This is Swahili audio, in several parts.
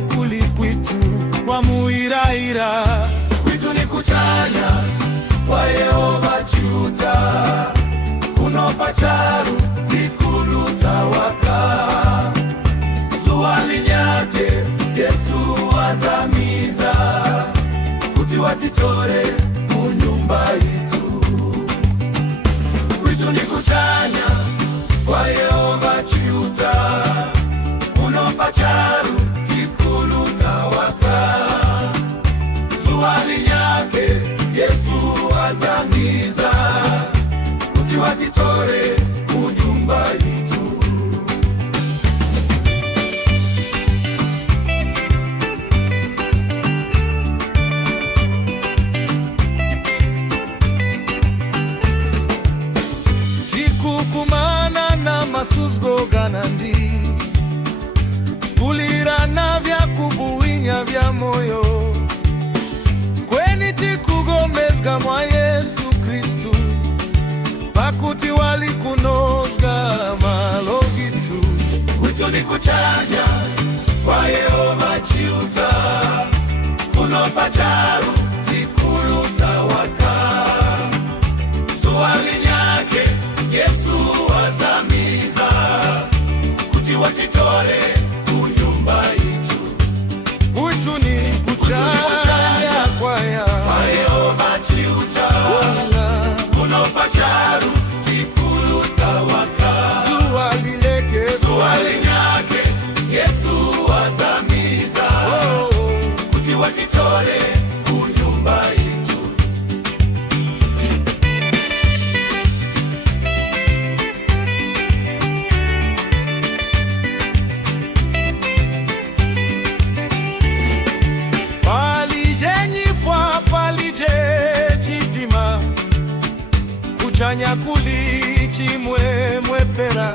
niko kuli kwitu kwa muiraira. Kwitu ni kuchanya kwa Yehova chiuta, kuno pacharu tikuluta waka. Zuwa linyake Yesu azamiza, kuti watitore kunyumba itu. Kwitu ni kuchanya kwa Yehova chiuta, kuno pacharu tikuluta waka. Zuwa linyake Yesu azamiza, kuti watitore kunyumba itu. Tikukumana na masuzgo ganandi, kulirana vya kubuinya vya moyo, kweni tikugomezga mwa Yesu Kristu, pakuti walikunozga malogitu. Kwitu ni kuchanya kwa Yehova chiuta, kuno pacharu tikuluta waka. Zuwa linyake Yesu azamiza, kuti watitore kunyumba itu. Kwitu ni kuchanya kwa Yehova chiuta, kuno pacharu tikuluta waka. Zuwa linyake Yesu azamiza, kuti watitore kunyumba itu. Kuchanya kuli chimwe mwepera,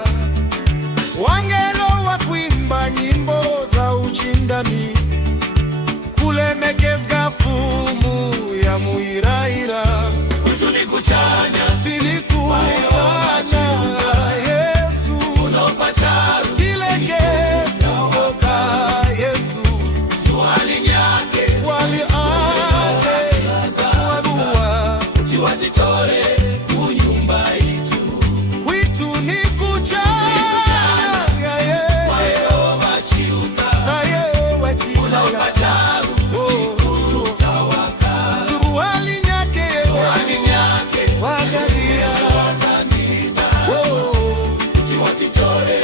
wangelo wa kuimba nyimbo za uchindani, kulemekezga fumu ya muiraira. Kwitu ni kuchanya tilikuchanya Yesu, kuno pacharu tileke tuoka Yesu. Zuwa linyake wali aze wabua, kuti watitore kunyumba itu. kwitu ni kuchanya kwa Yehova chiuta, kuno pacharu tikuluta waka. Zuwa linyake Yesu azamiza, kuti watitore